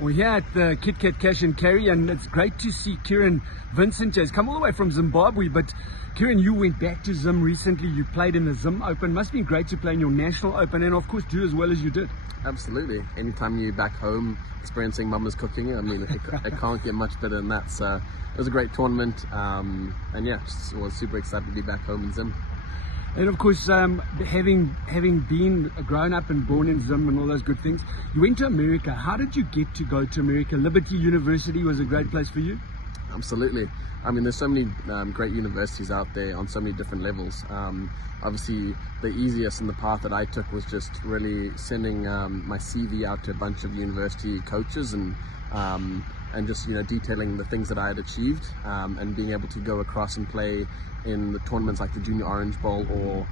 We're here at the KitKat Cash and Carry, and it's great to see Kieran Vincent. He's come all the way from Zimbabwe, but Kieran, you went back to Zim recently. You played in the Zim Open. Must be great to play in your national open and, of course, do as well as you did. Absolutely. Anytime you're back home experiencing mama's cooking, I mean, it can't get much better than that. So it was a great tournament, and yeah, just was super excited to be back home in Zim. And of course, having been grown up and born in Zim and all those good things, you went to America. How did you get to go to America? Liberty University was a great place for you? Absolutely. I mean, there's so many great universities out there on so many different levels. Obviously, the easiest and the path that I took was just really sending my CV out to a bunch of university coaches and just detailing the things that I had achieved and being able to go across and play in the tournaments like the Junior Orange Bowl or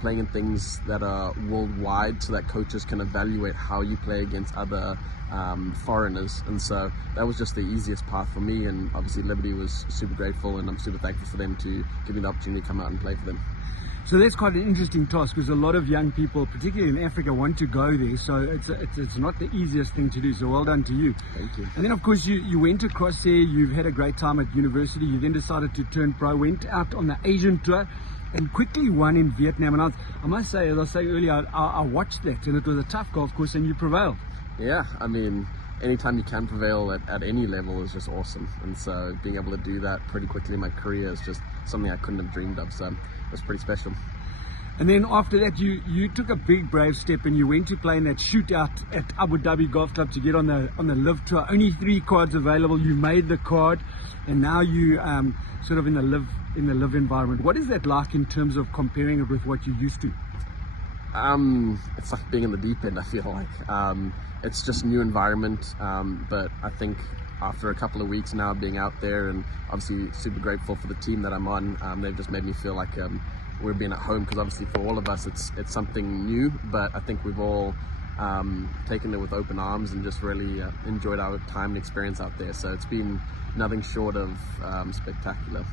playing in things that are worldwide so that coaches can evaluate how you play against other foreigners. And so that was just the easiest path for me, and obviously Liberty was super grateful, and I'm super thankful for them to give me the opportunity to come out and play for them. So that's quite an interesting task, because a lot of young people, particularly in Africa, want to go there. So it's not the easiest thing to do. So well done to you. Thank you. And then, of course, you went across there. You've had a great time at university. You then decided to turn pro. Went out on the Asian tour and quickly won in Vietnam. And I must say, as I was saying earlier, I watched that, and it was a tough golf course, and you prevailed. Yeah, I mean, anytime you can prevail at any level is just awesome. And so being able to do that pretty quickly in my career is just something I couldn't have dreamed of. So it was pretty special. And then after that, you took a big brave step and you went to play in that shootout at Abu Dhabi Golf Club to get on the LIV Tour. Only 3 cards available. You made the card, and now you sort of in the LIV environment. What is that like in terms of comparing it with what you used to? It's like being in the deep end. I feel like it's just a new environment, but I think after a couple of weeks now being out there, and obviously super grateful for the team that I'm on, they've just made me feel like we're being at home, because obviously for all of us it's something new, but I think we've all taken it with open arms and just really enjoyed our time and experience out there. So it's been nothing short of spectacular.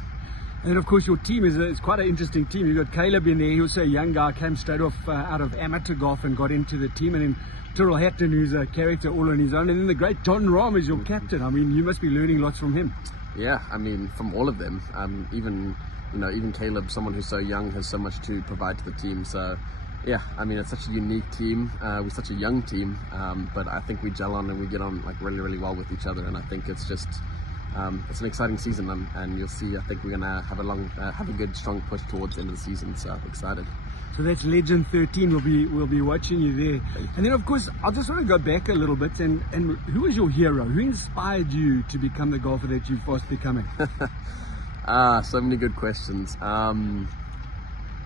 And of course your team is quite an interesting team. You've got Caleb in there. He was a young guy, came straight off out of amateur golf and got into the team, and then Tyrrell Hatton, who's a character all on his own, and then the great Jon Rahm is your captain. I mean, you must be learning lots from him. Yeah, I mean, from all of them. Even Caleb, someone who's so young, has so much to provide to the team. So yeah, I mean, it's such a unique team. We're such a young team, but I think we gel on and we get on like really, really well with each other. And I think it's just it's an exciting season, and you'll see. I think we're gonna have a good, strong push towards the end of the season. So I'm excited. So that's Legend 13. We'll be watching you there. And then, of course, I just want to go back a little bit. And who was your hero? Who inspired you to become the golfer that you're fast becoming? So many good questions.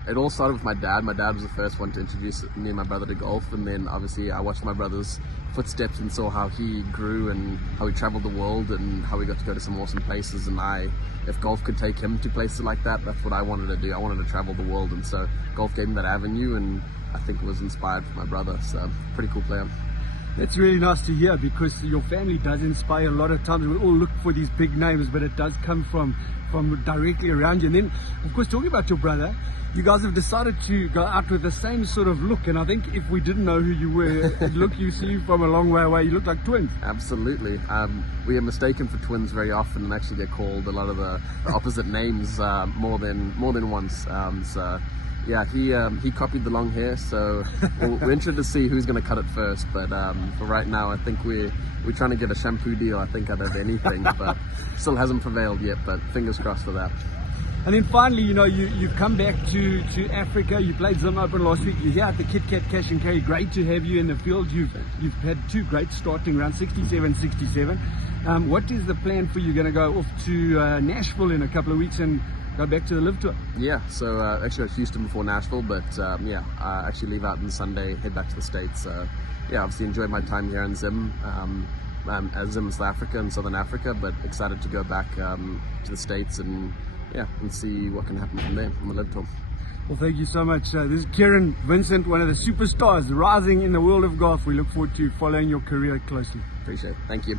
It all started with my dad. My dad was the first one to introduce me and my brother to golf, and then obviously I watched my brother's footsteps and saw how he grew and how he traveled the world and how we got to go to some awesome places. And if golf could take him to places like that, that's what I wanted to do. I wanted to travel the world, and so golf gave me that avenue, and I think it was inspired from my brother. So pretty cool player. That's really nice to hear, because your family does inspire. A lot of times we all look for these big names, but it does come from directly around you. And then, of course, talking about your brother, you guys have decided to go out with the same sort of look. And I think if we didn't know who you were, you see you from a long way away, you look like twins. Absolutely. We are mistaken for twins very often, and actually get called a lot of the opposite names more than once. So yeah, he copied the long hair, so we're interested to see who's going to cut it first. But for right now, I think we're trying to get a shampoo deal, I think, out of anything, but still hasn't prevailed yet, but fingers crossed for that. And then finally, you've come back to Africa. You played Zim Open last week. You're here at the KitKat Cash and Carry. Great to have you in the field. You've had 2 great starting rounds, 67, 67. What is the plan for you? Going to go off to Nashville in a couple of weeks and go back to the LIV Tour? Yeah, so actually at Houston before Nashville, but yeah, I actually leave out on Sunday, head back to the States. Yeah, obviously enjoyed my time here in Zim, Zim, South Africa and Southern Africa, but excited to go back to the States and see what can happen from there on the LIV Tour. Well, thank you so much. This is Kieran Vincent, one of the superstars rising in the world of golf. We look forward to following your career closely. Appreciate it. Thank you.